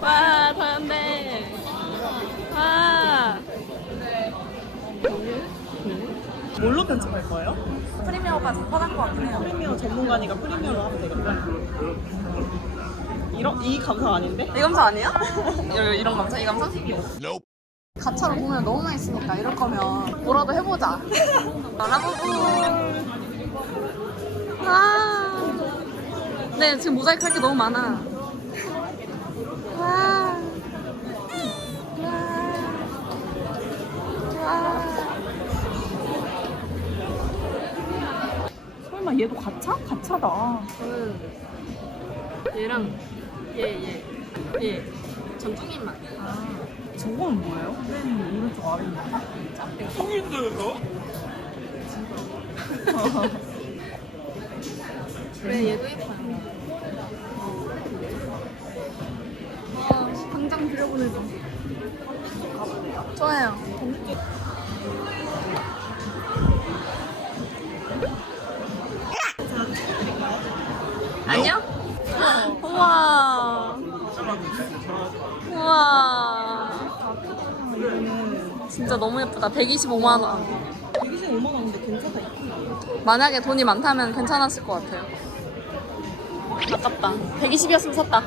아. 와, 더현대. 와. 뭘로 편집할 거예요? 프리미어가 더 편한 것 같긴 해요. 프리미어 전문가니까 프리미어로 하면 되겠다. 이런 이 감상 아닌데? 이 감사 아니야? 이런, 이런 감사? 이 감사? 가차로 보면 너무 많이 쓰니까 이럴 거면 뭐라도 해보자. 라부부. 아. 네, 지금 모자이크 할 게 너무 많아. 와. 와. 와. 설마 얘도 가차? 가차다. 저는 얘랑 얘, 얘, 얘. 전뚱이만. 아, 저거는 뭐예요? 맨 오른쪽 아래 있는 거. 통일교요? 왜 얘도 예뻐요. 아, 당장 들여보내줘. 좋아요. 아니요? 우와. 우와. 진짜 너무 예쁘다. 125만 원. 125만 원인데 괜찮다. 만약에 돈이 많다면 괜찮았을 것 같아요. 아깝다. 120이었으면 샀다.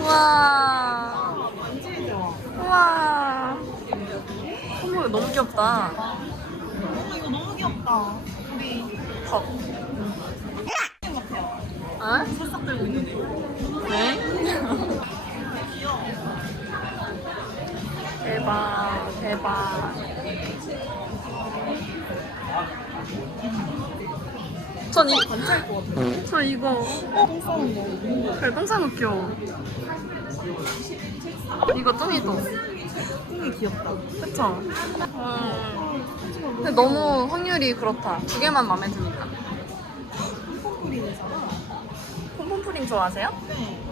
우와. 우와. 어머, 너무 귀엽다. 어머 이거 너무 귀엽다. 우리 컵. 같아요. 어? 새싹 들고 있는 애. 네? 대박, 대박. 전 이, 관찰 것 같아. 저 이거 어? 똥 싸는 거. 그래, 똥 싸놓 귀여워. 이거 똥이도. 똥이 귀엽다. 그쵸? 음. 근데 너무 확률이 그렇다. 두 개만 마음에 드니까. pom프린이잖아. 폼폼프링 좋아하세요? 네.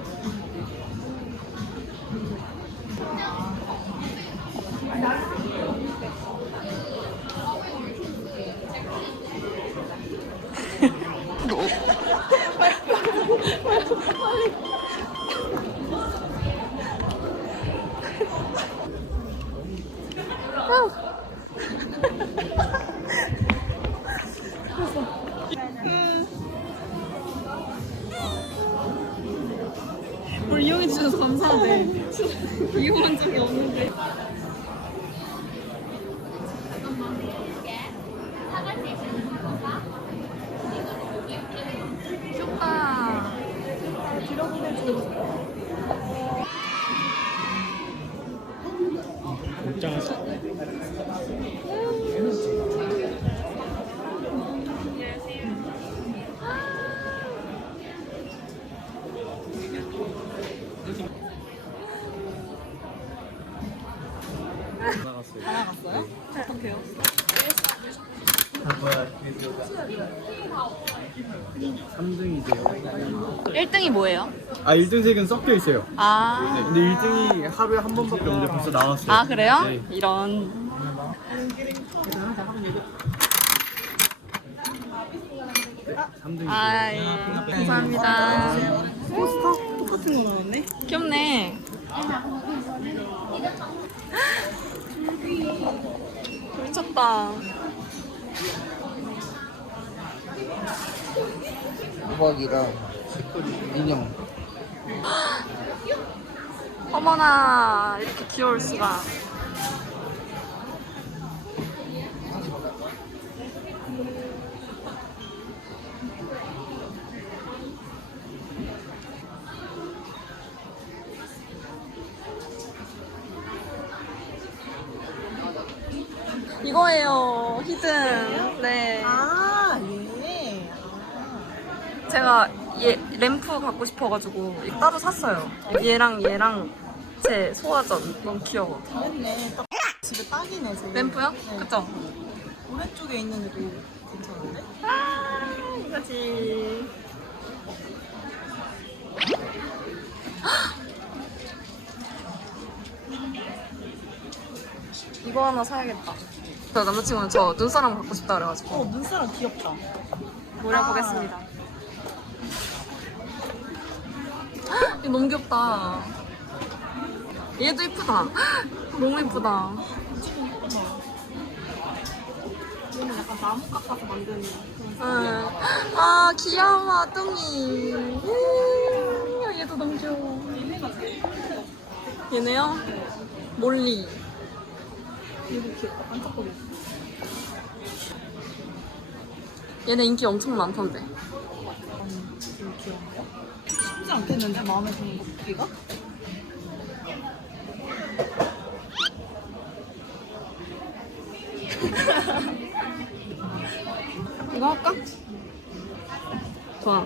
뭘 이용해 주셔서 감사한데. 이용한 적이 없는데 귀엽다 다 나갔어요? 어떡해요? 3등이세요. 1등이 뭐예요? 아 1등색은 섞여 있어요. 아, 네, 근데 1등이 하루에 한 번밖에 없는데 벌써 나왔어요. 아 그래요? 네. 이런 삼 3등이세요. 아 예. 감사합니다 포스터? 똑같은 거 나왔네? 귀엽네 미쳤다 호박이랑 인형. 어머나 이렇게 귀여울 수가. 이거예요 히든. 네 아, 예. 제가 얘 램프 갖고 싶어가지고 이거 따로 샀어요 얘랑 얘랑 제 소화전 너무 귀여워 아, 잘했네. 딱 집에 딱이네, 지금. 램프요? 네. 그쵸? 오른쪽에 있는 애도 괜찮은데? 아 이거지 이거 하나 사야겠다 저 남자친구는 저 눈사람 갖고 싶다 그래가지고 어 눈사람 귀엽다. 노려보겠습니다. 이거 너무 귀엽다. 얘도 이쁘다. 너무 이쁘다. 얘는 약간 나무 깎아서 만드는. 응. 아 귀여워 뚱이. 음, 얘도 너무 귀여워. 얘네요? 몰리. 얘도 귀엽다. 반짝거려. 얘네 인기 엄청 많던데. 음, 좀 귀여운데요? 쉽지 않겠는데 마음에 드는 거 뽑기가? 이거 할까? 좋아.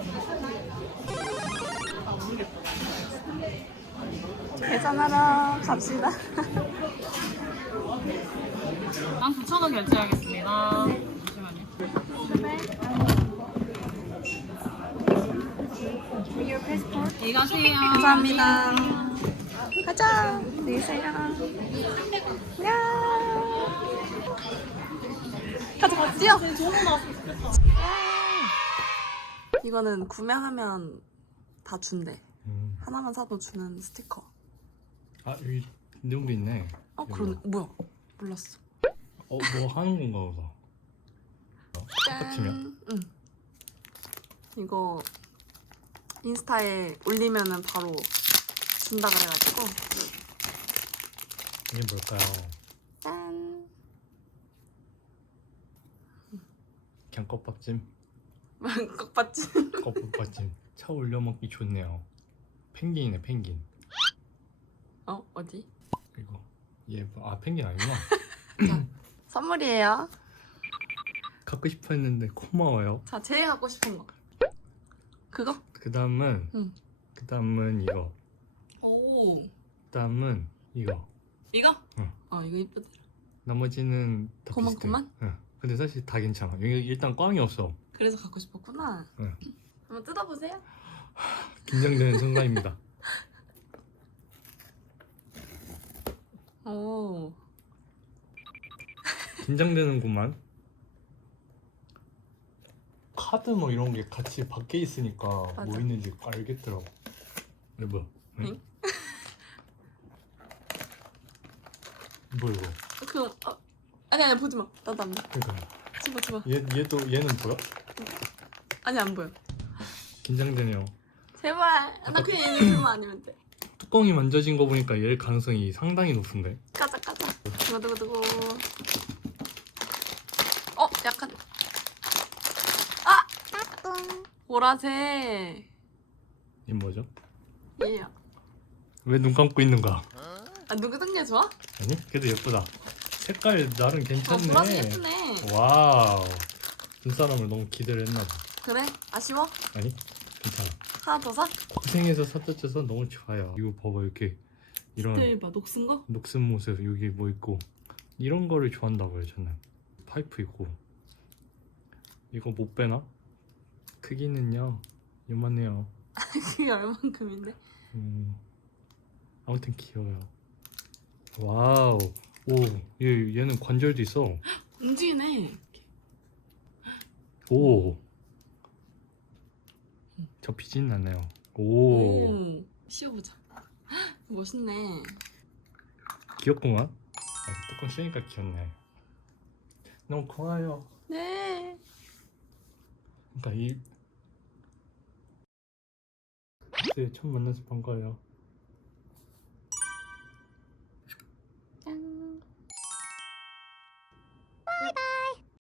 계산하러 갑시다. 19,000원 결제하겠습니다. 잠시만요. 감사합니다. 가자. 안녕히 계세요. 안녕. 가자, 가자, 뛰어. 이거는 구매하면 다 준대. 음. 하나만 사도 주는 스티커. 아 여기 내용도 있네. 어, 그러네. 뭐야? 몰랐어. 어뭐 하는 건가 보다. 똑같으면? 응. 이거 인스타에 올리면은 바로 준다 그래가지고 이게 뭘까요? 짠. 그냥 껍밥찜. 꼭 봤지? 껍밥찜. 차 올려 먹기 좋네요. 펭귄이네 펭귄. 어 어디? 이거 얘아 펭귄 아니구나. 선물이에요. 갖고 싶어 했는데 고마워요. 자 제일 갖고 싶은 거. 그거? 그 다음은 응. 그 다음은 이거. 오. 그 다음은 이거. 이거? 응. 어 이거 이쁘다. 나머지는 다 그만, 비슷해. 응. 근데 사실 다 괜찮아. 여기 일단 꽝이 없어. 그래서 갖고 싶었구나. 응. 한번 뜯어보세요. 긴장되는 순간입니다. 오. 긴장되는구만. 카드 뭐 이런 게 같이 밖에 있으니까 뭐 맞아. 있는지 알겠더라고. 이거 뭐야? 응? 응? 뭐 이거? 그 어. 아니 아니 보지 마. 나도 안 봐. 그러니까 집어 집어. 얘 얘도 얘는 뭐야? 아니 안 보여. 긴장되네요. 제발. 나 그냥 얘네 들만 아니면 돼. 뚜껑이 만져진 거 보니까 얘 가능성이 상당히 높은데. 가자 가자. 두고 두고 두고. 어 약간. 아. 따뚱. 보라색. 얘 뭐죠? 얘야. 왜 눈 감고 있는가? 아 누구 든게 좋아? 아니 그래도 예쁘다. 색깔 나름 어 괜찮네. 보라색 예쁘네. 와우. 눈사람을 너무 기대를 했나 봐. 그래? 아쉬워? 아니 괜찮아. 하나 더 사? 고생해서 사다 줘서 너무 좋아요. 이거 봐봐 이렇게 이런 봐 녹슨 거? 녹슨 모습 여기 뭐 있고 이런 거를 좋아한다고요 저는. 파이프 있고 이거 못 빼나? 크기는요 요만해요. 그게 얼만큼인데? 음, 아무튼 귀여워요. 와우. 오, 얘 얘는 관절도 있어. 움직이네. 오. 접히진 않아요. 오. 오. 씌워보자. 멋있네. 귀엽구만. 아, 뚜껑 쓰니까 귀엽네. 너무 고마워요. 네. 그러니까 이 네, 처음 만나서 반가워요.